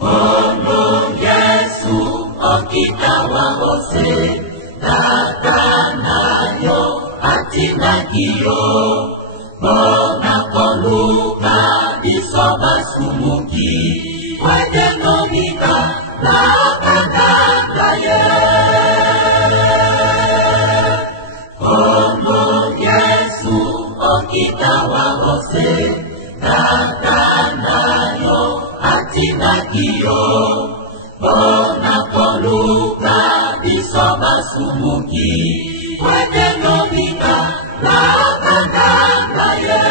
Ono Yesu okita wahose Nakanayo atinagio Bona koluka isoba sumugi Wadenomika nakadagaye Ono Yesu okita wahose Nakanayo atinagio Bona koluka isoba sumugi Wadenomika nakadagaye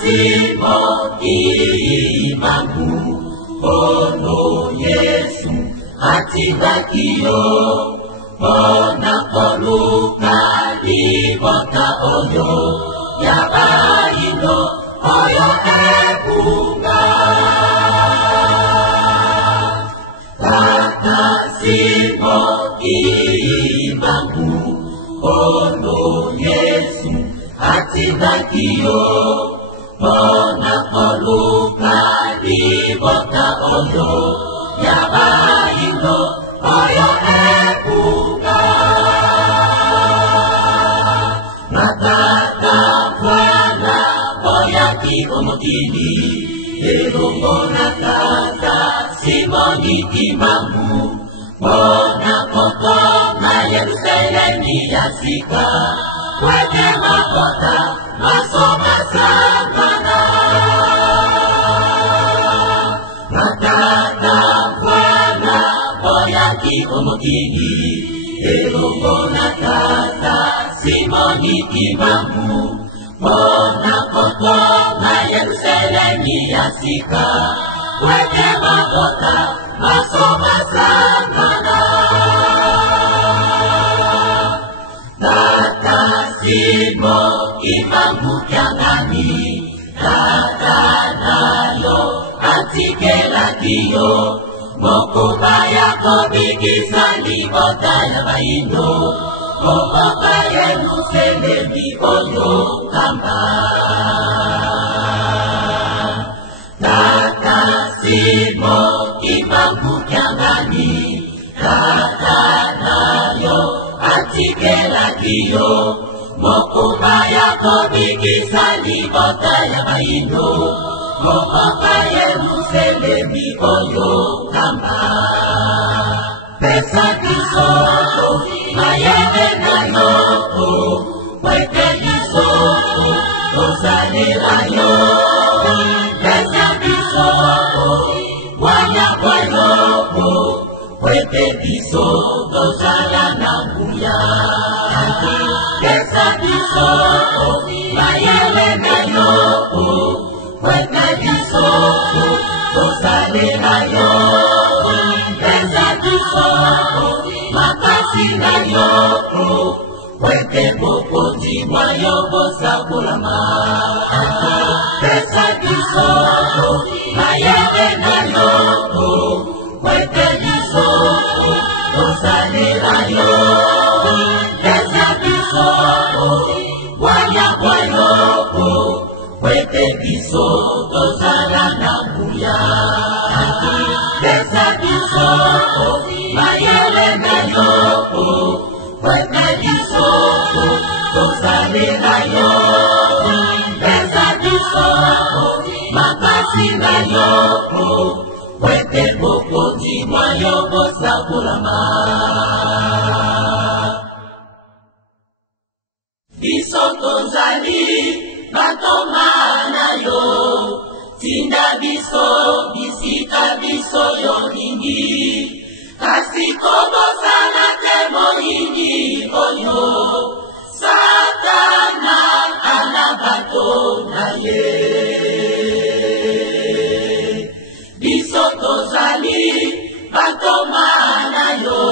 Simo imamu Ono Yesu atibakio Bona koluka ibota oyo Yabaino oyo ebunga Simo imamu Ono Yesu atibakio Bona koluka ibota oyo Yabaino oyo ebunga Matata mwana oya kiomotini Elungo nakata simoni kimamu Bona koko na Yerusalemi yasika Kwenye makota masoma sangana Matata mwana oya kiomotini Elungo nakata simoni kimamu Bona koko na Yerusalemi yasika Kwenye makota masoma sangana Tata simo imamu kyangani Tata nayo antikela kiyo Moko baya kobikisa libota ya maindo Moko baya nuselemi oyo kamba Tata simo imamu kyangani Tata nayo antikela kiyo Moko baya kobikisa libota ya maindo Moko baya nuselemi oyo kamba Pesa kisoto mayebe na yoko Weke kisoto ozane na yoko Pesa kisoto wanya kwa yoko Weke kisoto ozana na mbuya Pesa kisoto mayebe na yoko Weke kisoto ozane na yoko Pesa kisoto makasi na yoko Weke bokoti mwa yoko sakulama Pesa kisoto mayebe na yoko Weke kisoto ozane na yoko Pesa kisoto wanya kwa yoko Weke kisoto ozana na mbuya Pesa kisoto mayebe na yoko Weke kisoto ozane na yoko Pesa kisoto makasi na yoko Weke bokoti mwa yoko sakulama Bisoto zali batomana yo Tinda biso bisika biso yo ningi Kasi kobo sana temo ingi oyo Satana anabato na ye Bisoto zali batomana yo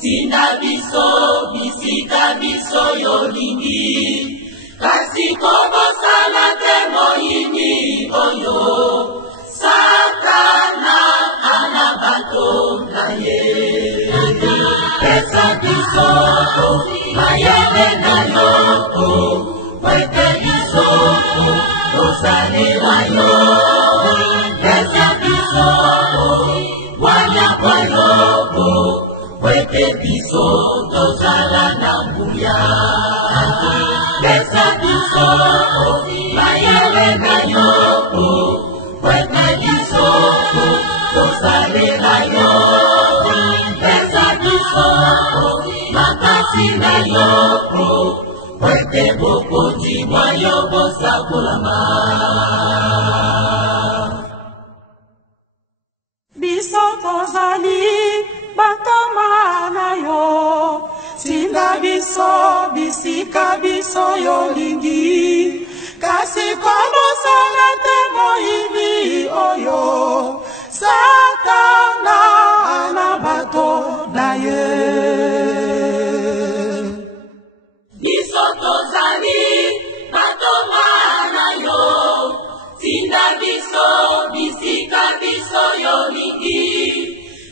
Tinda biso bisika biso yo ningi Kasi kobo sana temo ingi oyo Satana anabato na ye Pesa kisoto mayebe na yoko Weke kisoto bosalela yo pesa biso wanyakwa yoko wete biso tozala na nguya pesa biso mayele na yoko wete biso bosalela yo pesa biso makasi na yoko wete bokonzi mwa yo bosakolama biso tozali batoma na yo tinda biso bisika biso yolingi kasi kobosana te moyibi oyo satana na bato na ye biso tozali batoma na yo tinda biso bisika biso yolingi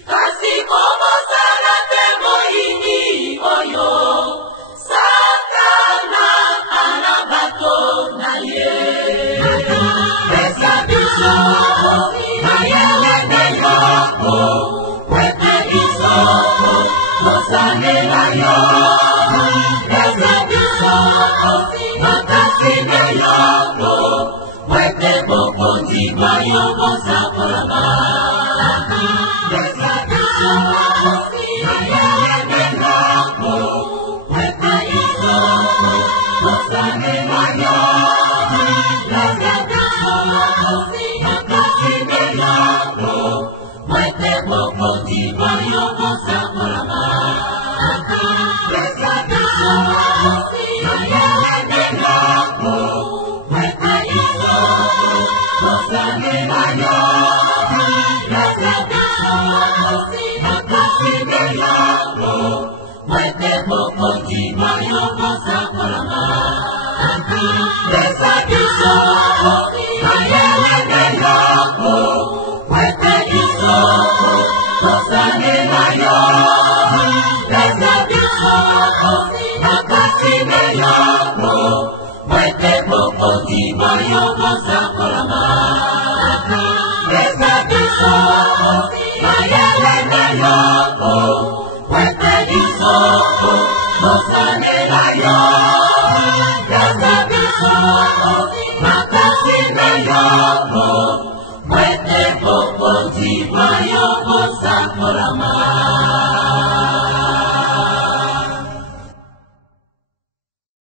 kasi kobosana te moyibi oyo satana ana bato na ye pesa biso mayele na yoko wete biso bosalela yo pesa biso makasi na yoko wete bokonzi mwa yo bosakolama pesa biso mayele na yoko wete biso bosalela yo pesa biso makasi na yoko wete bokonzi mwa yo bosakolama pesa biso mayele na yoko wete biso bosalela yo pesa biso makasi na yoko wete bokonzi mwa yo bosakolama pesa biso mayele na yoko wete biso bosalela yo pesa biso makasi na yoko wete bokonzi mwa yo bosakolama pesa biso mayele na yoko wete biso bosalela yo pesa biso makasi na yoko